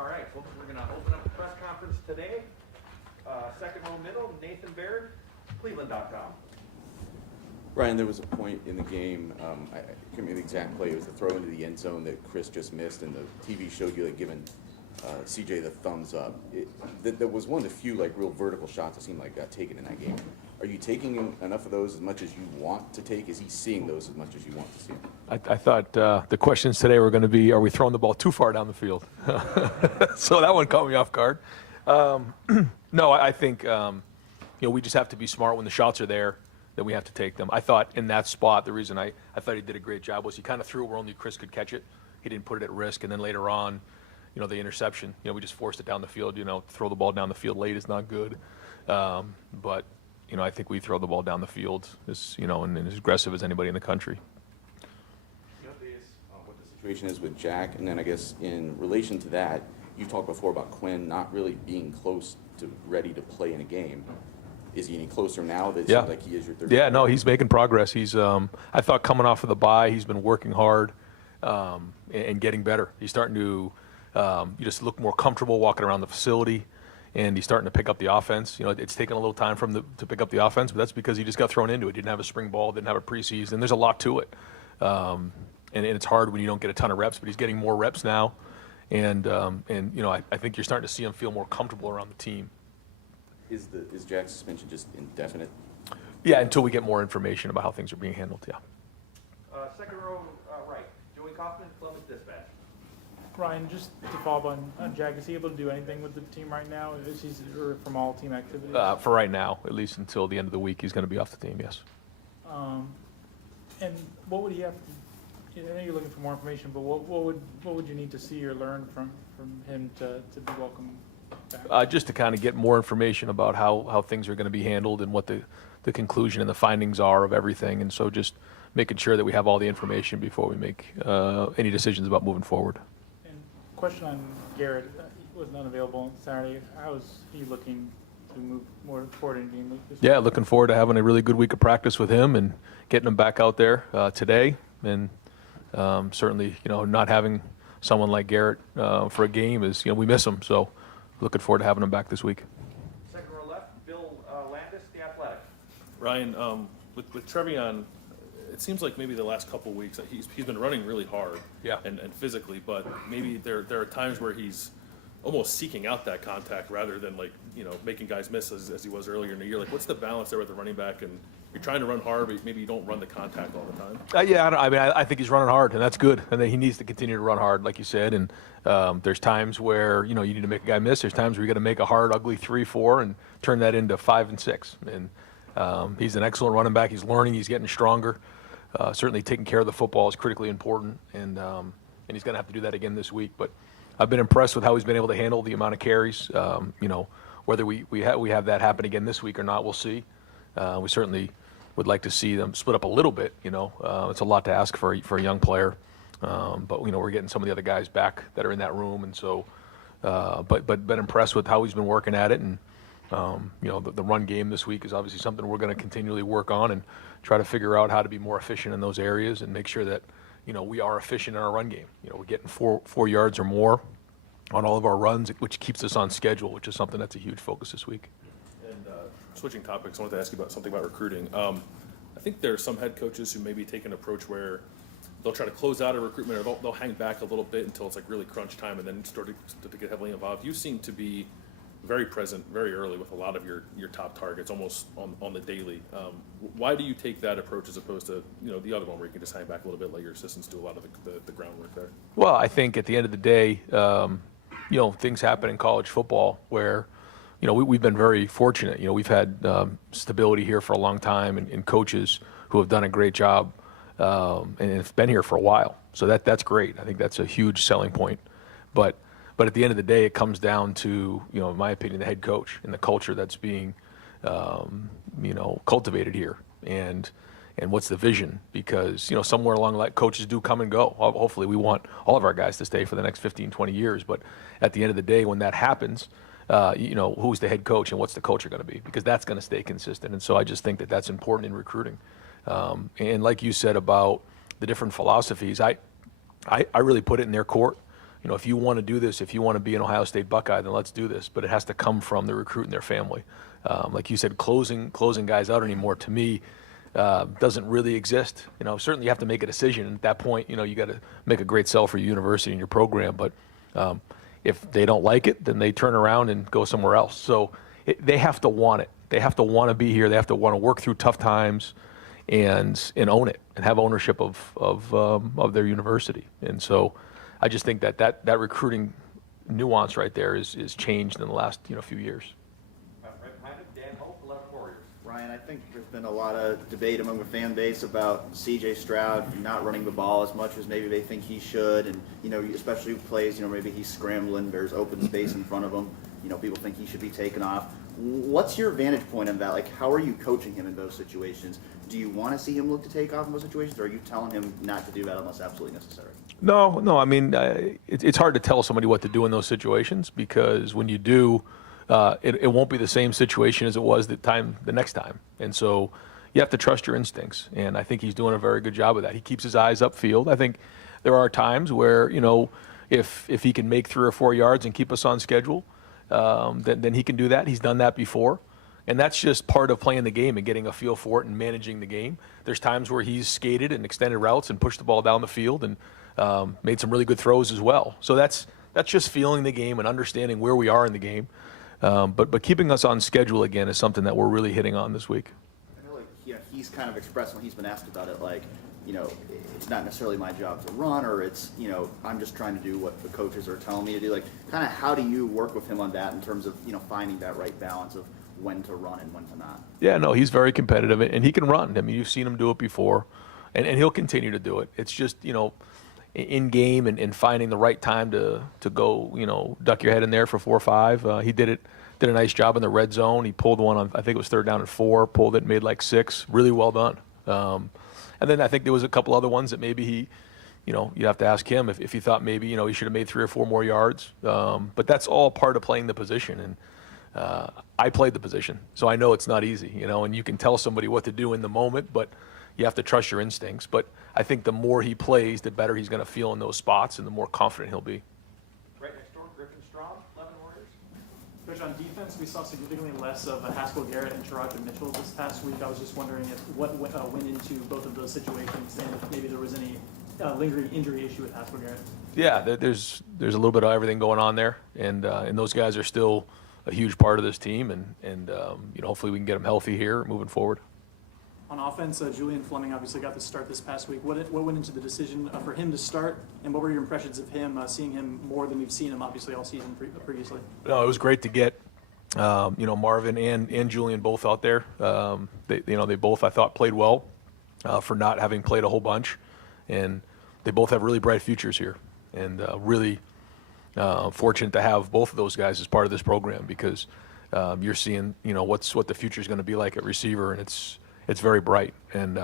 All right, folks, we're going to open up the press conference today. Second row middle, Nathan Baird, Cleveland.com. Ryan, there was a point in the game, I can't remember the exact play, it was the throw into the end zone that Chris just missed, and the TV showed you like giving CJ the thumbs up. That was one of the few like real vertical shots it seemed like got taken in that game. Are you taking enough of those as much as you want to take? Is he seeing those as much as you want to see them? I thought the questions today were going to be, are we throwing the ball too far down the field? So that one caught me off guard. No, I think we just have to be smart when the shots are there, that we have to take them. I thought in that spot, the reason I thought he did a great job was he kind of threw it where only Chris could catch it. He didn't put it at risk, and then later on, the interception, we just forced it down the field. Throw the ball down the field late is not good. But I think we throw the ball down the field and as aggressive as anybody in the country. What the situation is with Jack, and then I guess in relation to that, you talked before about Quinn not really being close to ready to play in a game. Is he any closer now that it seems like he is your third? Yeah, no, he's making progress. He's I thought coming off of the bye, he's been working hard and getting better. He's starting to you just look more comfortable walking around the facility, and he's starting to pick up the offense. It's taken a little time for him to pick up the offense, but that's because he just got thrown into it. Didn't have a spring ball, didn't have a preseason. There's a lot to it, and it's hard when you don't get a ton of reps. But he's getting more reps now, and I think you're starting to see him feel more comfortable around the team. Is Jack's suspension just indefinite? Yeah, until we get more information about how things are being handled. Yeah. Second row right, Joey Kaufman, Columbus Dispatch. Ryan, just to follow up on Jack, is he able to do anything with the team right now? Is he from all team activities? For right now, at least until the end of the week, he's going to be off the team, yes. And what would he have to, I know you're looking for more information, but what would you need to see or learn from him to be welcome back? Just to kind of get more information about how things are going to be handled and what the conclusion and the findings are of everything. And so just making sure that we have all the information before we make any decisions about moving forward. Question on Garrett. He wasn't unavailable on Saturday. How is he looking to move more forward in the game this week? Yeah, looking forward to having a really good week of practice with him and getting him back out there today. And certainly, not having someone like Garrett for a game is, we miss him. So looking forward to having him back this week. Second row left, Bill Landis, The Athletic. Ryan, with Trevion, it seems like maybe the last couple of weeks he's been running really hard, and physically, but maybe there are times where he's almost seeking out that contact rather than making guys miss as he was earlier in the year. Like, what's the balance there with the running back? And you're trying to run hard, but maybe you don't run the contact all the time. I think he's running hard, and that's good. And he needs to continue to run hard, like you said. And there's times where you need to make a guy miss. There's times where you got to make a hard, ugly 3-4 and turn that into 5 and 6. And he's an excellent running back. He's learning. He's getting stronger. Certainly taking care of the football is critically important, and he's going to have to do that again this week. But I've been impressed with how he's been able to handle the amount of carries. Whether we have that happen again this week or not, we'll see. We certainly would like to see them split up a little bit. It's a lot to ask for a young player, but we're getting some of the other guys back that are in that room, and so. But been impressed with how he's been working at it, and the run game this week is obviously something we're going to continually work on and try to figure out how to be more efficient in those areas and make sure that we are efficient in our run game. We're getting 4 yards or more on all of our runs, which keeps us on schedule, which is something that's a huge focus this week. And switching topics, I wanted to ask you about something about recruiting. I think there are some head coaches who maybe take an approach where they'll try to close out a recruitment, or they'll hang back a little bit until it's like really crunch time and then start to get heavily involved. You seem to be very present very early with a lot of your top targets, almost on the daily. Why do you take that approach as opposed to the other one where you can just hang back a little bit, let your assistants do a lot of the groundwork there? Well, I think at the end of the day, things happen in college football where we've been very fortunate. We've had stability here for a long time, and coaches who have done a great job and have been here for a while. So that's great. I think that's a huge selling point. But at the end of the day, it comes down to, in my opinion, the head coach and the culture that's being, cultivated here, and what's the vision? Because somewhere along the line, coaches do come and go. Hopefully, we want all of our guys to stay for the next 15, 20 years. But at the end of the day, when that happens, who's the head coach and what's the culture going to be? Because that's going to stay consistent. And so I just think that that's important in recruiting. And like you said about the different philosophies, I really put it in their court. if you want to do this, if you want to be an Ohio State Buckeye, then let's do this. But it has to come from the recruit and their family. Like you said, closing guys out anymore, to me, doesn't really exist. Certainly you have to make a decision. And at that point, you got to make a great sell for your university and your program. But if they don't like it, then they turn around and go somewhere else. So they have to want it. They have to want to be here. They have to want to work through tough times and own it and have ownership of their university. And so I just think that recruiting nuance right there is changed in the last few years. Right behind him, Dan Hope, 11 Warriors. Ryan, I think there's been a lot of debate among the fan base about C.J. Stroud not running the ball as much as maybe they think he should, and especially who plays, maybe he's scrambling, there's open space in front of him, people think he should be taken off. What's your vantage point on that? Like, how are you coaching him in those situations? Do you want to see him look to take off in those situations, or are you telling him not to do that unless absolutely necessary? No. I mean, it's hard to tell somebody what to do in those situations, because when you do, it won't be the same situation as it was the next time. And so you have to trust your instincts. And I think he's doing a very good job of that. He keeps his eyes upfield. I think there are times where, if he can make 3 or 4 yards and keep us on schedule, then he can do that. He's done that before. And that's just part of playing the game and getting a feel for it and managing the game. There's times where he's skated and extended routes and pushed the ball down the field and made some really good throws as well. So that's just feeling the game and understanding where we are in the game. But keeping us on schedule again is something that we're really hitting on this week. I know, he's kind of expressed when he's been asked about it, like, it's not necessarily my job to run, or it's, I'm just trying to do what the coaches are telling me to do. Like, kind of how do you work with him on that in terms of, finding that right balance of when to run and when to not? Yeah, no, he's very competitive, and he can run. I mean, you've seen him do it before, and he'll continue to do it. It's just, in game and finding the right time to go, duck your head in there for 4 or 5. He did a nice job in the red zone. He pulled one on, I think it was 3rd down and 4, pulled it, made like 6. Really well done. And then I think there was a couple other ones that maybe he, you have to ask him if he thought maybe, he should have made 3 or 4 more yards. But that's all part of playing the position. And I played the position, so I know it's not easy, and you can tell somebody what to do in the moment, but you have to trust your instincts. But I think the more he plays, the better he's going to feel in those spots and the more confident he'll be. Right next door, Griffin Straub, 11 Warriors. Coach, on defense, we saw significantly less of Haskell Garrett and Taraja Mitchell this past week. I was just wondering what went into both of those situations, and if maybe there was any lingering injury issue with Haskell Garrett. Yeah, there's a little bit of everything going on there, and those guys are still a huge part of this team, and hopefully we can get them healthy here moving forward. On offense, Julian Fleming obviously got the start this past week. What went into the decision for him to start, and what were your impressions of him, seeing him more than we've seen him obviously all season previously? No, it was great to get Marvin and Julian both out there. They both, I thought, played well for not having played a whole bunch, and they both have really bright futures here, and really fortunate to have both of those guys as part of this program, because you're seeing what the future is going to be like at receiver, and it's very bright. And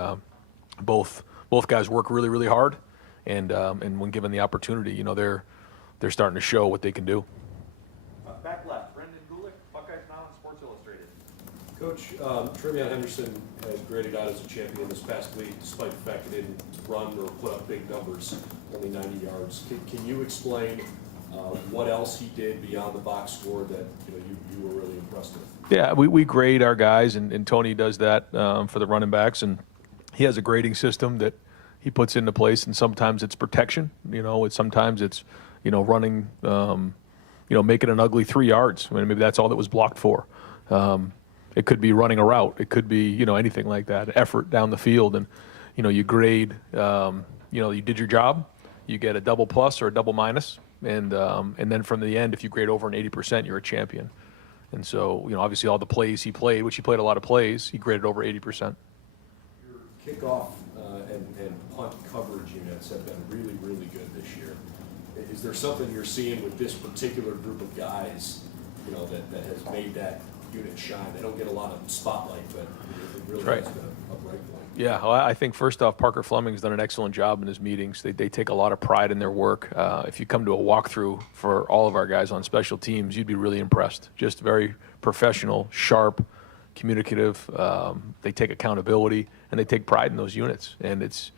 both guys work really, really hard, and when given the opportunity, they're starting to show what they can do. Back left, Brendan Gulick, Buckeyes Now and Sports Illustrated. Coach, Trevion Henderson has graded out as a champion this past week, despite the fact he didn't run or put up big numbers, only 90 yards. Can you explain what else he did beyond the box score that you were really impressed with? Yeah, we grade our guys, and Tony does that for the running backs, and he has a grading system that he puts into place, and sometimes it's protection, sometimes it's running, making an ugly 3 yards. I mean, maybe that's all that was blocked for. It could be running a route. It could be anything like that. Effort down the field, and you grade. You did your job. You get a double plus or a double minus. And then from the end, if you grade over an 80%, you're a champion. And so, obviously all the plays he played, which he played a lot of plays, he graded over 80%. Your kickoff and punt coverage units have been really, really good this year. Is there something you're seeing with this particular group of guys, that has made that unit shine? They don't get a lot of spotlight, but it really Right. has been a bright point. Yeah, well, I think first off, Parker Fleming's done an excellent job in his meetings. They take a lot of pride in their work. If you come to a walkthrough for all of our guys on special teams, you'd be really impressed. Just very professional, sharp, communicative. They take accountability, and they take pride in those units. And it's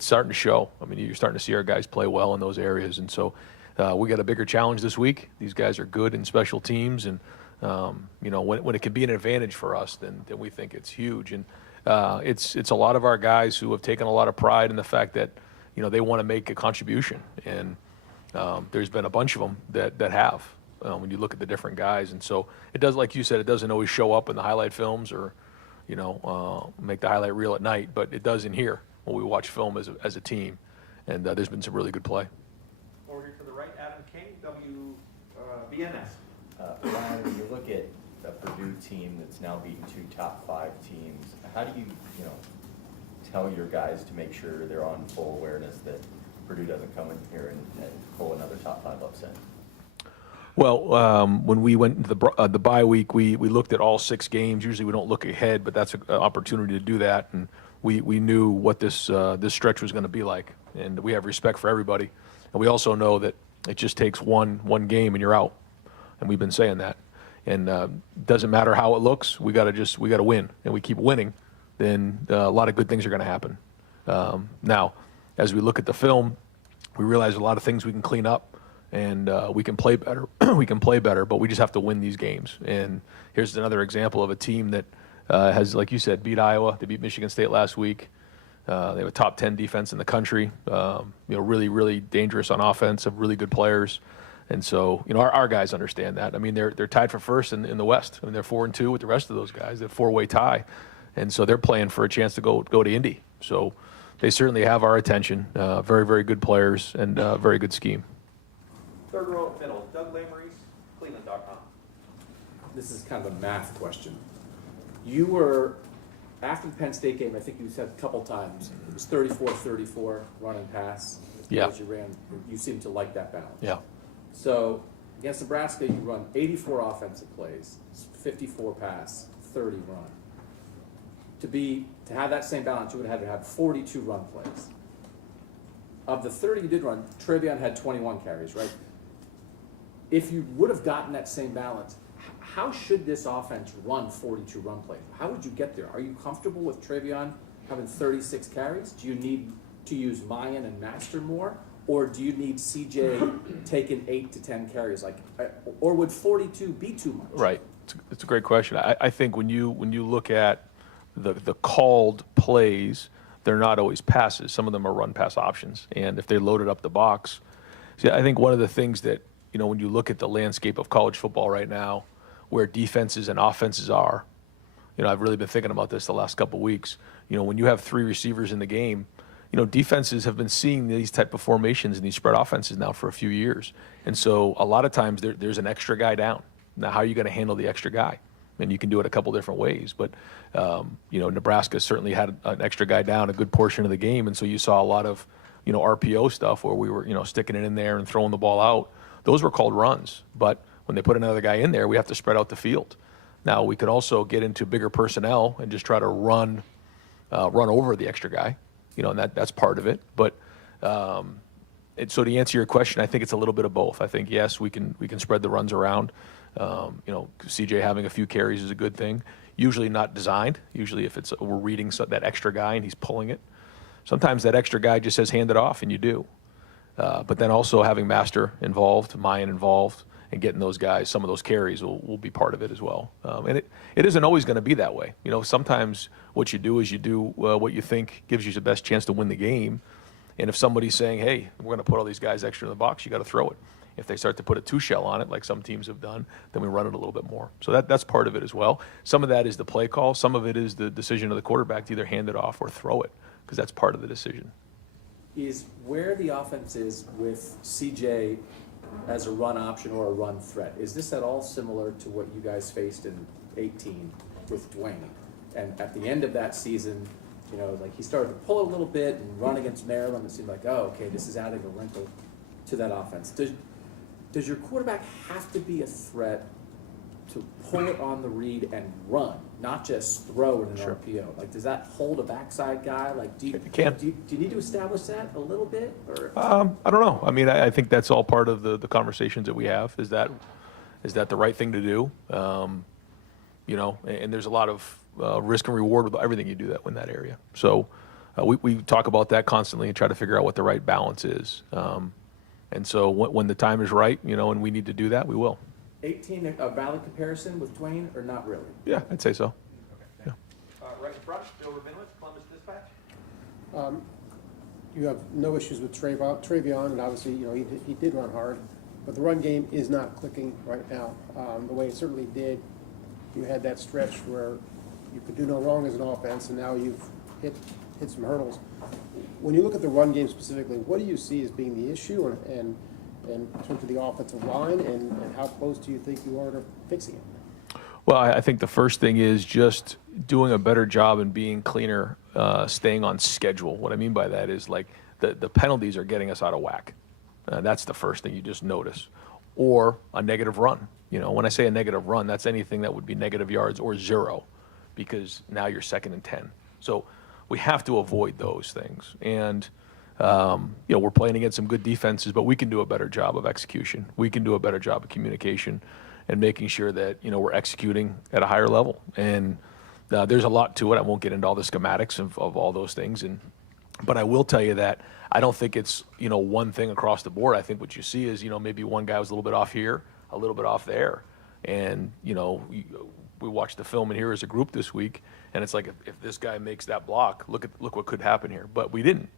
starting to show. I mean, you're starting to see our guys play well in those areas. And so we got a bigger challenge this week. These guys are good in special teams, and when it can be an advantage for us, then we think it's huge. And it's a lot of our guys who have taken a lot of pride in the fact that they want to make a contribution, and there's been a bunch of them that have. When you look at the different guys, and so it does, like you said, it doesn't always show up in the highlight films or make the highlight reel at night, but it does in here when we watch film as a team, and there's been some really good play. Over here to the right, Adam King, WBNS. Ryan, when you look at a Purdue team that's now beaten 2 top 5 teams, how do you tell your guys to make sure they're on full awareness that Purdue doesn't come in here and pull another top 5 upset? Well, when we went into the bye week, we looked at all 6 games. Usually we don't look ahead, but that's an opportunity to do that. And we knew what this stretch was going to be like, and we have respect for everybody. And we also know that it just takes one game and you're out. And we've been saying that. And doesn't matter how it looks, we got to win. And we keep winning, then a lot of good things are going to happen. Now, as we look at the film, we realize a lot of things we can clean up. And we can play better. We can play better, but we just have to win these games. And here's another example of a team that has, like you said, beat Iowa. They beat Michigan State last week. They have a top 10 defense in the country. Really, really dangerous on offense. Have really good players. And so, our guys understand that. I mean, they're tied for first in the West. I mean, they're 4-2 with the rest of those guys. They're 4-way tie, and so they're playing for a chance to go to Indy. So they certainly have our attention. Very, very good players and very good scheme. Third row middle, Doug Lamorese, Cleveland.com. This is kind of a math question. You were, after the Penn State game, I think you said a couple times, it was 34-34 run and pass. Yeah. You seem to like that balance. Yeah. So against Nebraska, you run 84 offensive plays, 54 pass, 30 run. To have that same balance, you would have had to have 42 run plays. Of the 30 you did run, Trevion had 21 carries, right? If you would have gotten that same balance, how should this offense run 42 run plays? How would you get there? Are you comfortable with Trevion having 36 carries? Do you need to use Mayan and Master more? Or do you need CJ taking 8 to 10 carries? Or would 42 be too much? Right. It's a great question. I think when you look at the called plays, they're not always passes. Some of them are run-pass options. And if they loaded up the box, I think one of the things that, when you look at the landscape of college football right now, where defenses and offenses are, I've really been thinking about this the last couple of weeks. When you have 3 receivers in the game, defenses have been seeing these type of formations and these spread offenses now for a few years. And so a lot of times there's an extra guy down. Now, how are you going to handle the extra guy? And you can do it a couple different ways. But, Nebraska certainly had an extra guy down a good portion of the game. And so you saw a lot of, RPO stuff where we were, sticking it in there and throwing the ball out. Those were called runs. But when they put another guy in there, we have to spread out the field. Now, we could also get into bigger personnel and just try to run over the extra guy, and that's part of it. But so to answer your question, I think it's a little bit of both. I think, yes, we can spread the runs around. CJ having a few carries is a good thing. Usually not designed. Usually if we're reading that extra guy and he's pulling it. Sometimes that extra guy just says hand it off, and you do. But then also having Master involved, Mayan involved, and getting those guys, some of those carries will be part of it as well. And it isn't always going to be that way. Sometimes what you do is you do what you think gives you the best chance to win the game. And if somebody's saying, hey, we're going to put all these guys extra in the box, you got to throw it. If they start to put a 2-shell on it, like some teams have done, then we run it a little bit more. So that's part of it as well. Some of that is the play call. Some of it is the decision of the quarterback to either hand it off or throw it, because that's part of the decision. Is where the offense is with CJ as a run option or a run threat, is this at all similar to what you guys faced in 18 with Dwayne? And at the end of that season, he started to pull it a little bit and run against Maryland. It seemed like, oh, okay, this is adding a wrinkle to that offense. Does your quarterback have to be a threat to pull it on the read and run, not just throw it in an Sure. RPO? Does that hold a backside guy? Do you need to establish that a little bit? Or I don't know. I mean, I think that's all part of the conversations that we have. Is that the right thing to do? And there's a lot of risk and reward with everything you do in that area. So we talk about that constantly and try to figure out what the right balance is. And so when the time is right, and we need to do that, we will. 18, a valid comparison with Dwayne, or not really? Yeah, I'd say so. Right in front, Bill Rabinowitz, Columbus Dispatch. You have no issues with Travion, and obviously, he did run hard, but the run game is not clicking right now. The way it certainly did, you had that stretch where you could do no wrong as an offense, and now you've hit some hurdles. When you look at the run game specifically, what do you see as being the issue, and in terms of the offensive line, and how close do you think you are to fixing it? Well, I think the first thing is just doing a better job and being cleaner, staying on schedule. What I mean by that is like the penalties are getting us out of whack. That's the first thing you just notice. Or a negative run. When I say a negative run, that's anything that would be negative yards or 0, because now you're 2nd and 10. So we have to avoid those things. And we're playing against some good defenses, but we can do a better job of execution. We can do a better job of communication and making sure that, we're executing at a higher level. And there's a lot to it. I won't get into all the schematics of all those things. But I will tell you that I don't think it's, one thing across the board. I think what you see is, maybe one guy was a little bit off here, a little bit off there. And, we watched the film in here as a group this week, and it's like, if this guy makes that block, look what could happen here. But we didn't.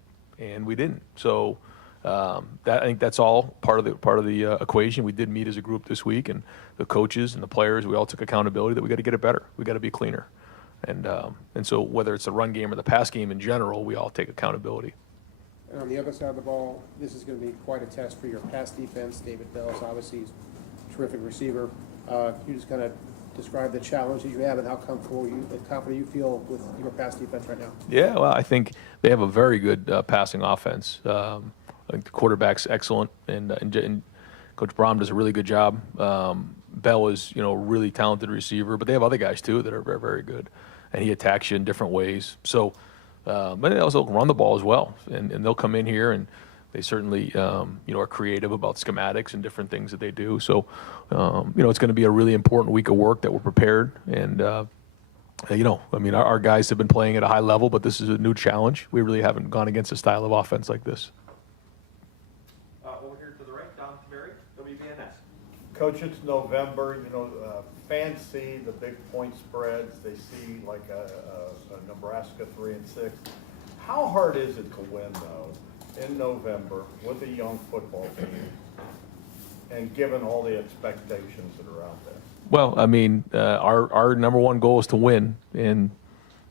So I think that's all part of the equation. We did meet as a group this week, and the coaches and the players, we all took accountability that we got to get it better. We got to be cleaner. And so whether it's the run game or the pass game in general, we all take accountability. And on the other side of the ball, this is going to be quite a test for your pass defense. David Bell's obviously a terrific receiver. Can you just kind of describe the challenge that you have and how confident you feel with your pass defense right now? Yeah, well, I think they have a very good passing offense. I think the quarterback's excellent, and Coach Braum does a really good job. Bell is, a really talented receiver, but they have other guys too that are very, very good, and he attacks you in different ways. So, but they also run the ball as well, and they'll come in here and they certainly, are creative about schematics and different things that they do. So, it's going to be a really important week of work that we're prepared. And, our guys have been playing at a high level, but this is a new challenge. We really haven't gone against a style of offense like this. Over here to the right, Don Taveri, WBNS. Coach, it's November. Fans see the big point spreads. They see like a Nebraska 3-6. How hard is it to win though in November with a young football team, and given all the expectations that are out there? Well, our number one goal is to win, and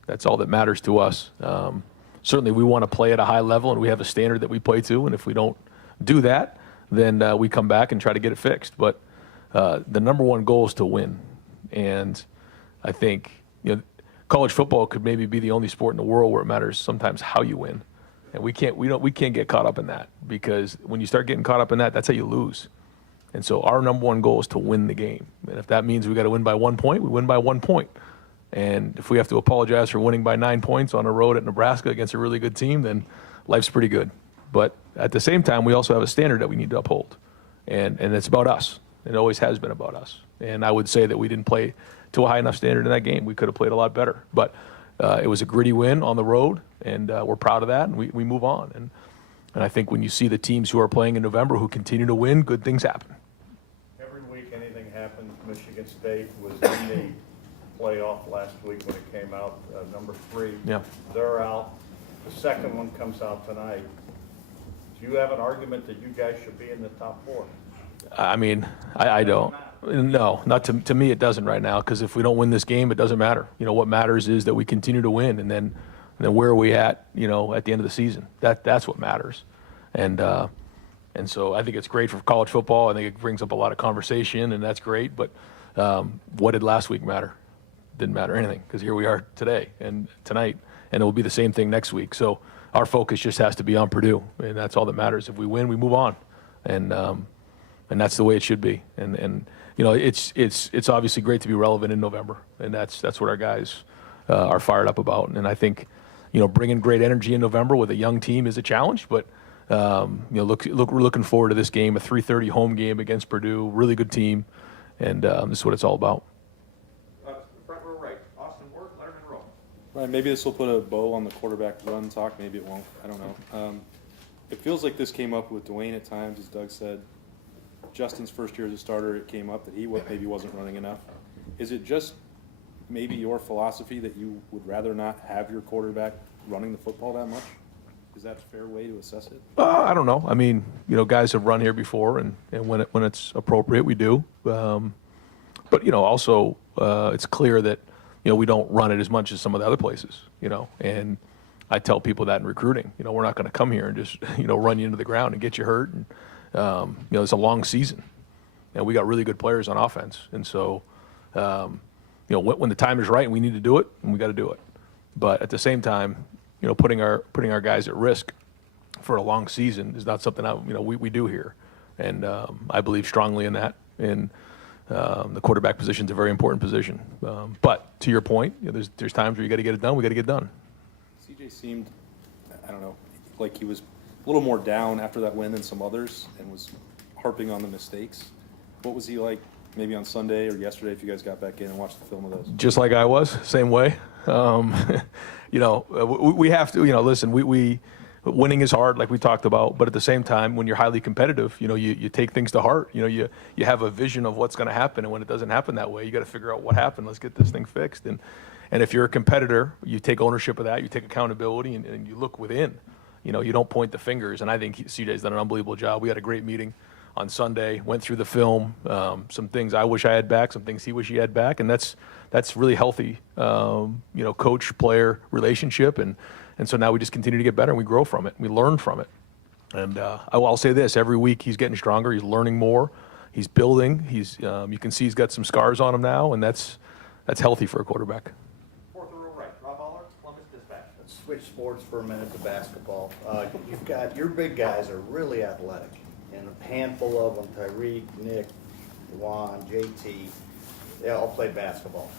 that's all that matters to us. Certainly, we want to play at a high level, and we have a standard that we play to. And if we don't do that, then we come back and try to get it fixed. But the number one goal is to win, and I think college football could maybe be the only sport in the world where it matters sometimes how you win, and we can't get caught up in that, because when you start getting caught up in that, that's how you lose. And so our number one goal is to win the game, and if that means we got to win by 1 point, we win by 1 point. And if we have to apologize for winning by 9 points on the road at Nebraska against a really good team, then life's pretty good. But at the same time, we also have a standard that we need to uphold, and it's about us. It always has been about us. And I would say that we didn't play to a high enough standard in that game. We could have played a lot better. But it was a gritty win on the road, and we're proud of that, and we move on. And I think when you see the teams who are playing in November who continue to win, good things happen. Every week anything happens. Michigan State was in the playoff last week when it came out, number 3. Yeah. They're out. The second one comes out tonight. Do you have an argument that you guys should be in the top 4? I don't. No, not to me. It doesn't right now, because if we don't win this game, it doesn't matter. What matters is that we continue to win, and then where are we at? At the end of the season. That's what matters. And so I think it's great for college football. I think it brings up a lot of conversation, and that's great. But what did last week matter? Didn't matter anything, because here we are today and tonight, and it will be the same thing next week. So our focus just has to be on Purdue, and that's all that matters. If we win, we move on, and that's the way it should be. And it's obviously great to be relevant in November, and that's what our guys are fired up about. And I think bringing great energy in November with a young team is a challenge, but we're looking forward to this game, a 3:30 home game against Purdue, really good team, and this is what it's all about. Front row right, Austin Worth, Letterman Row. Right, maybe this will put a bow on the quarterback run talk. Maybe it won't. I don't know. It feels like this came up with Dwayne at times, as Doug said. Justin's first year as a starter, it came up that he maybe wasn't running enough. Is it just maybe your philosophy that you would rather not have your quarterback running the football that much? Is that a fair way to assess it? I don't know. I mean, guys have run here before, and when it's appropriate, we do. But also it's clear that we don't run it as much as some of the other places. And I tell people that in recruiting. We're not going to come here and just run you into the ground and get you hurt. And it's a long season, and we got really good players on offense. And so when the time is right and we need to do it, and we got to do it. But at the same time, putting our guys at risk for a long season is not something we do here, and I believe strongly in that. And the quarterback position is a very important position. But to your point, there's times where you got to get it done. We got to get it done. CJ seemed, I don't know, like he was a little more down after that win than some others, and was harping on the mistakes. What was he like maybe on Sunday or yesterday if you guys got back in and watched the film of those? Just like I was, same way. We have to, listen, we winning is hard, like we talked about, but at the same time, when you're highly competitive, you take things to heart. You have a vision of what's going to happen, and when it doesn't happen that way, you got to figure out what happened. Let's get this thing fixed. And if you're a competitor, you take ownership of that, you take accountability, and you look within. You don't point the fingers, and I think CJ's done an unbelievable job. We had a great meeting on Sunday, went through the film, some things I wish I had back, some things he wish he had back, and that's really healthy, coach-player relationship, and so now we just continue to get better, and we grow from it, we learn from it. And I'll say this, every week he's getting stronger, he's learning more, he's building, you can see he's got some scars on him now, and that's healthy for a quarterback. Fourth row right, Rob Aller, Columbus Dispatch. Let's switch sports for a minute to basketball. You've got, your big guys are really athletic, and a handful of them, Tyreek, Nick, Juan, JT, they all play basketball.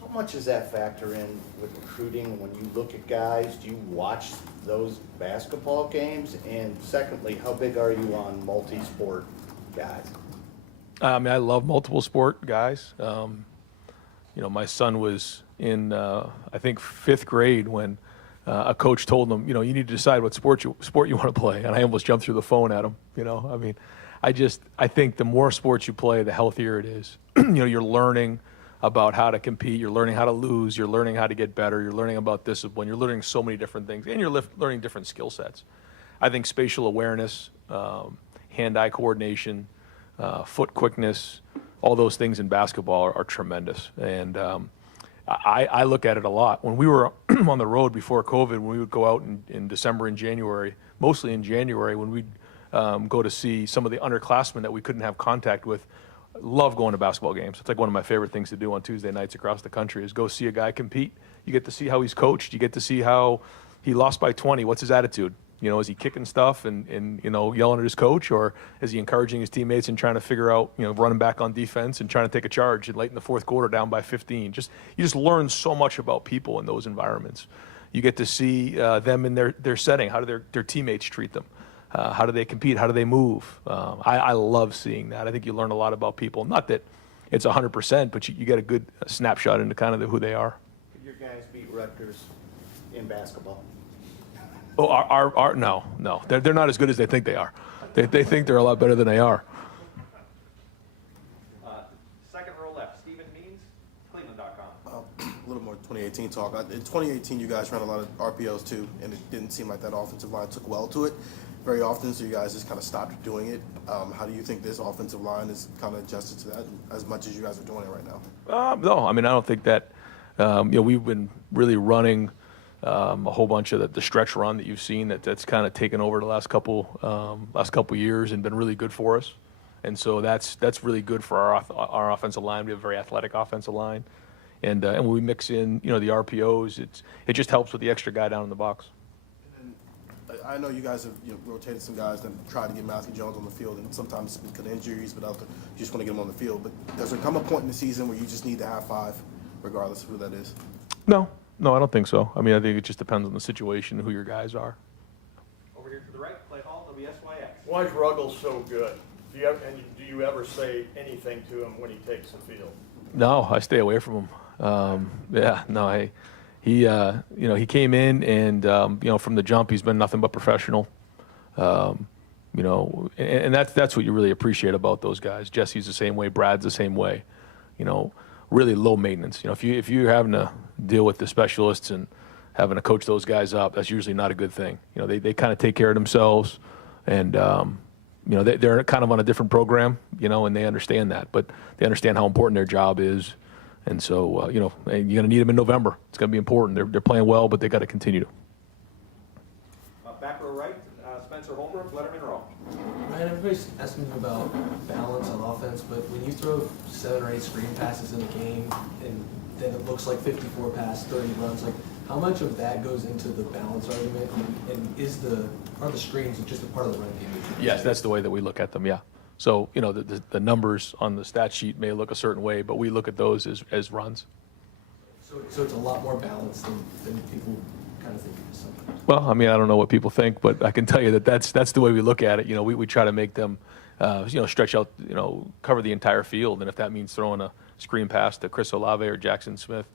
How much does that factor in with recruiting when you look at guys? Do you watch those basketball games? And secondly, how big are you on multi-sport guys? I love multiple sport guys. My son was in, I think, 5th grade when a coach told him, you need to decide what sport you want to play. And I almost jumped through the phone at him. I think the more sports you play, the healthier it is. You're learning about how to compete. You're learning how to lose. You're learning how to get better. You're learning about discipline. You're learning so many different things, and you're learning different skill sets. I think spatial awareness, hand-eye coordination, foot quickness, all those things in basketball are tremendous. And I look at it a lot. When we were on the road before COVID, when we would go out in December and January, mostly in January, when we'd go to see some of the underclassmen that we couldn't have contact with, love going to basketball games. It's like one of my favorite things to do on Tuesday nights across the country is go see a guy compete. You get to see how he's coached. You get to see how he lost by 20. What's his attitude? Is he kicking stuff and yelling at his coach, or is he encouraging his teammates and trying to figure out, running back on defense and trying to take a charge and late in the 4th quarter down by 15? You just learn so much about people in those environments. You get to see them in their setting. How do their teammates treat them? How do they compete? How do they move? I love seeing that. I think you learn a lot about people. Not that it's 100%, but you get a good snapshot into kind of who they are. Could your guys beat Rutgers in basketball? Oh, no. They're not as good as they think they are. They think they're a lot better than they are. Second row left, Stephen Means, Cleveland.com. A little more 2018 talk. In 2018, you guys ran a lot of RPOs too, and it didn't seem like that offensive line took well to it very often, so you guys just kind of stopped doing it. How do you think this offensive line is kind of adjusted to that as much as you guys are doing it right now? No, I don't think that. We've been really running a whole bunch of the stretch run that you've seen that's kind of taken over the last couple years and been really good for us. And so that's really good for our offensive line. We have a very athletic offensive line, and when we mix in the RPOs, it just helps with the extra guy down in the box. I know you guys have rotated some guys that tried to get Matthew Jones on the field, and sometimes because of injuries, but you just want to get him on the field. But does there come a point in the season where you just need to have 5, regardless of who that is? No, I don't think so. I think it just depends on the situation, who your guys are. Over here to the right, Clay Hall, WSYX. Why is Ruggles so good? Do you ever say anything to him when he takes the field? No, I stay away from him. He came in and from the jump he's been nothing but professional. You know, and that's what you really appreciate about those guys. Jesse's the same way. Brad's the same way. You know, really low maintenance. You know, if you're having to deal with the specialists and having to coach those guys up, that's usually not a good thing. You know, they kind of take care of themselves, and you know, they're kind of on a different program. You know, and they understand that, but they understand how important their job is, and so you know, you're going to need them in November. It's going to be important. They're playing well, but they got to continue to. Back row right, Spencer Holbrook, Letterman row. Ryan, everybody's asking you about balance on offense, but when you throw 7 or 8 screen passes in a game and then it looks like 54 passes, 30 runs, like how much of that goes into the balance argument? And are the screens just a part of the run game? Yes, that's the way that we look at them, yeah. So, you know, the numbers on the stat sheet may look a certain way, but we look at those as runs. So it's a lot more balanced than people kind of think it is sometimes. Well, I mean, I don't know what people think, but I can tell you that's the way we look at it. You know, we try to make them, you know, stretch out, you know, cover the entire field. And if that means throwing a screen pass to Chris Olave or Jackson Smith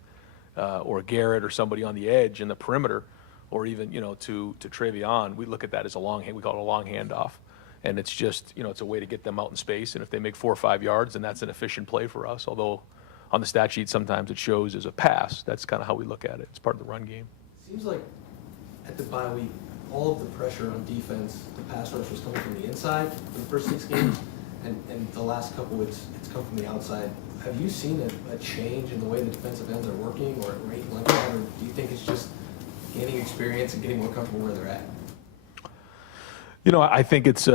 or Garrett or somebody on the edge in the perimeter, or even, you know, to Travion, we look at that as a long hand. We call it a long handoff. And it's just, you know, it's a way to get them out in space. And if they make 4 or 5 yards, then that's an efficient play for us. Although on the stat sheet, sometimes it shows as a pass. That's kind of how we look at it. It's part of the run game. Seems like at the bye week, all of the pressure on defense, the pass rush was coming from the inside for the first 6 games, and the last couple it's come from the outside. Have you seen a change in the way the defensive ends are working or rating like that, or do you think it's just gaining experience and getting more comfortable where they're at? You know, I think it's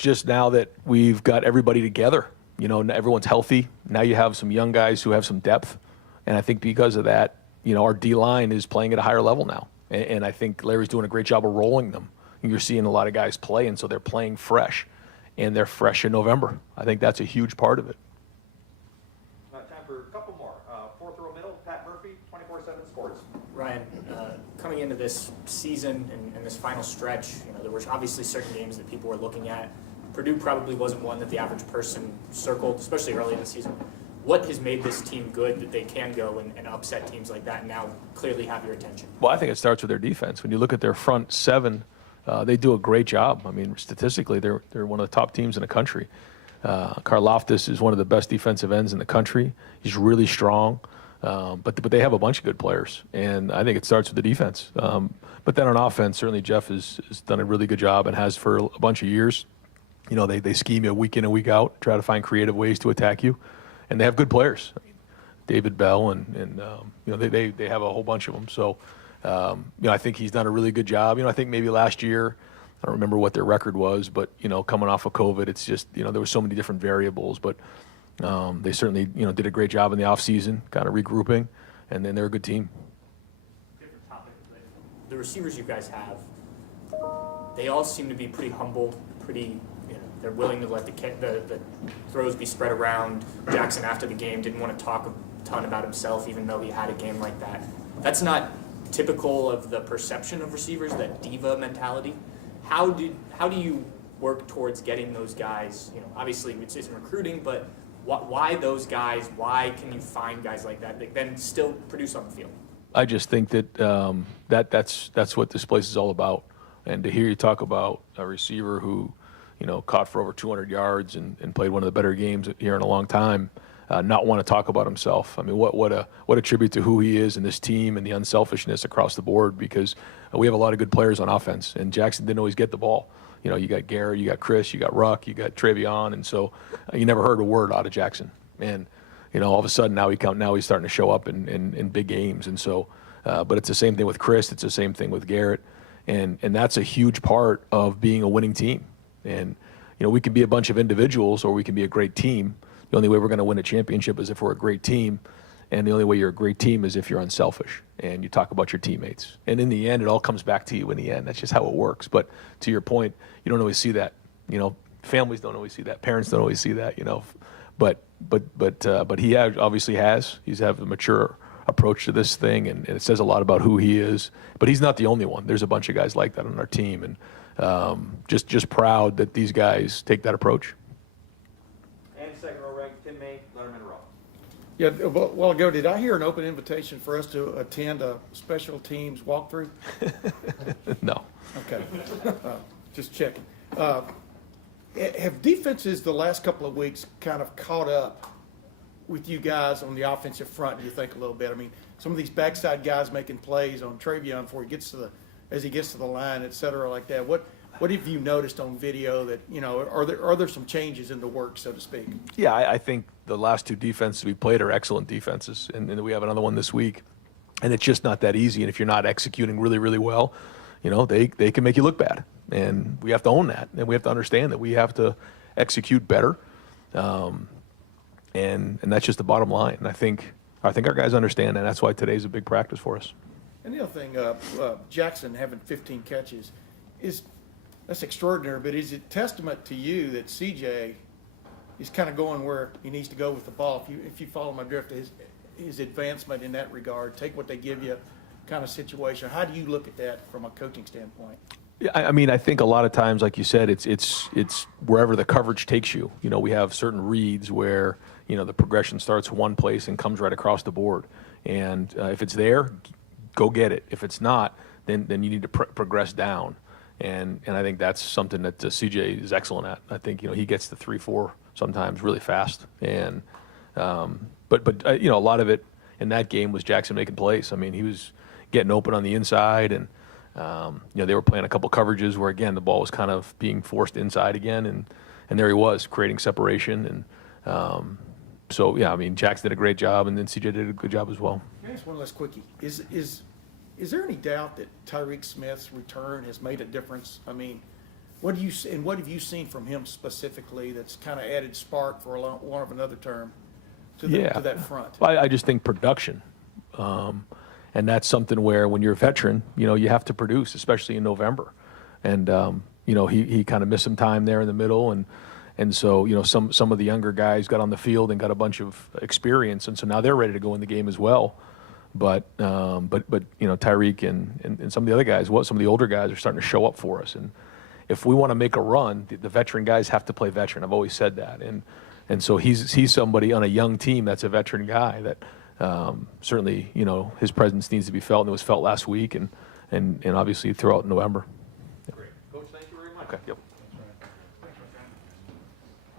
just now that we've got everybody together. You know, everyone's healthy. Now you have some young guys who have some depth, and I think because of that, you know, our D-line is playing at a higher level now. And I think Larry's doing a great job of rolling them. You're seeing a lot of guys play, and so they're playing fresh, and they're fresh in November. I think that's a huge part of it. Time for a couple more. Fourth row middle, Pat Murphy, 24/7 Sports. Ryan, coming into this season and this final stretch, you know, there were obviously certain games that people were looking at. Purdue probably wasn't one that the average person circled, especially early in the season. What has made this team good that they can go and upset teams like that and now clearly have your attention? Well, I think it starts with their defense. When you look at their front 7, they do a great job. I mean, statistically, they're one of the top teams in the country. Karlaftis is one of the best defensive ends in the country. He's really strong, but they have a bunch of good players, and I think it starts with the defense. But then on offense, certainly Jeff has done a really good job and has for a bunch of years. You know, they scheme you week in and week out, try to find creative ways to attack you. And they have good players, I mean, David Bell, and you know, they have a whole bunch of them. So, you know, I think he's done a really good job. You know, I think maybe last year, I don't remember what their record was, but, you know, coming off of COVID, it's just, you know, there were so many different variables. But they certainly, you know, did a great job in the offseason, kind of regrouping, and then they're a good team. Different topic. The receivers you guys have, they all seem to be pretty humble, pretty. They're willing to let the throws be spread around. Jackson, after the game, didn't want to talk a ton about himself, even though he had a game like that. That's not typical of the perception of receivers, that diva mentality. How do you work towards getting those guys? You know, obviously it's in recruiting, but why those guys? Why can you find guys like that then still produce on the field? I just think that that's what this place is all about. And to hear you talk about a receiver who, you know, caught for over 200 yards and played one of the better games here in a long time, not want to talk about himself. I mean, what a tribute to who he is and this team and the unselfishness across the board, because we have a lot of good players on offense, and Jackson didn't always get the ball. You know, you got Garrett, you got Chris, you got Ruck, you got Travion, and so you never heard a word out of Jackson. And, you know, all of a sudden now he's starting to show up in big games. And so, but it's the same thing with Chris. It's the same thing with Garrett. And that's a huge part of being a winning team. And, you know, we can be a bunch of individuals or we can be a great team. The only way we're going to win a championship is if we're a great team. And the only way you're a great team is if you're unselfish and you talk about your teammates. And in the end, it all comes back to you in the end. That's just how it works. But to your point, you don't always see that. You know, families don't always see that. Parents don't always see that, you know. But he obviously has. He's have a mature approach to this thing, and it says a lot about who he is. But he's not the only one. There's a bunch of guys like that on our team. And just proud that these guys take that approach. And second row right, Tim May, Letterman row. Yeah, a while ago, did I hear an open invitation for us to attend a special teams walkthrough? No. Okay. just checking. Have defenses the last couple of weeks kind of caught up with you guys on the offensive front, do you think, a little bit? I mean, some of these backside guys making plays on Travion before he gets to the line, et cetera, like that. What have you noticed on video that, you know, are there some changes in the work, so to speak? Yeah, I think the last two defenses we played are excellent defenses, and we have another one this week. And it's just not that easy. And if you're not executing really, really well, you know, they can make you look bad. And we have to own that. And we have to understand that we have to execute better. And that's just the bottom line. And I think our guys understand that. That's why today's a big practice for us. And the other thing, Jackson having 15 catches, that's extraordinary, but is it testament to you that CJ is kind of going where he needs to go with the ball? If you follow my drift, his advancement in that regard, take what they give you kind of situation. How do you look at that from a coaching standpoint? Yeah, I mean, I think a lot of times, like you said, it's wherever the coverage takes you. You know, we have certain reads where, you know, the progression starts one place and comes right across the board. And if it's there, go get it. If it's not, then you need to progress down. And I think that's something that CJ is excellent at. I think, you know, he gets to 3-4 sometimes really fast. And but you know, a lot of it in that game was Jackson making plays. I mean, he was getting open on the inside, and you know, they were playing a couple coverages where, again, the ball was kind of being forced inside again, and there he was creating separation. And so yeah, I mean, Jackson did a great job, and then CJ did a good job as well. Can I ask one last quickie? Is there any doubt that Tyreek Smith's return has made a difference? I mean, what have you seen from him specifically that's kind of added spark, for want of another term, to that front? I just think production. And that's something where when you're a veteran, you know, you have to produce, especially in November. And, you know, he kind of missed some time there in the middle. And so, you know, some of the younger guys got on the field and got a bunch of experience. And so now they're ready to go in the game as well. But you know, Tyreek and some of the other guys, some of the older guys are starting to show up for us. And if we want to make a run, the veteran guys have to play veteran. I've always said that. And so he's somebody on a young team that's a veteran guy that certainly, you know, his presence needs to be felt, and it was felt last week and obviously throughout November. Great. Coach, thank you very much. Okay, yep.